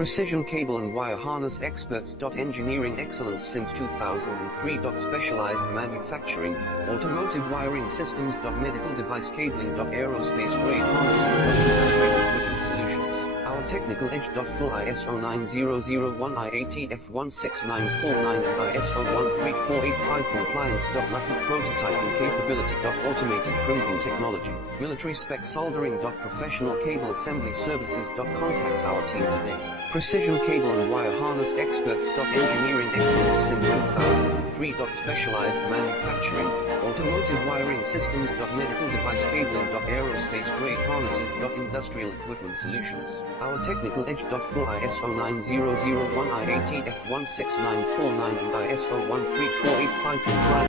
Precision cable and wire harness experts. Engineering excellence since 2003. Specialized manufacturing for automotive wiring systems. Medical device cabling. Aerospace grade harnesses. Industrial equipment solutions. Our technical edge. Full ISO 9001 IATF 16949 and ISO 13485 compliance. Rapid prototyping capability. Automated crimping technology. Military spec soldering. Professional cable assembly services. Contact our team today. Precision cable and wire harness experts. Engineering excellence since 2003. Specialized manufacturing for automotive wiring systems. Medical device cabling. Aerospace grade harnesses. Industrial equipment solutions. Our technical edge. Full ISO 9001 IATF 16949 and ISO 13485 compliance.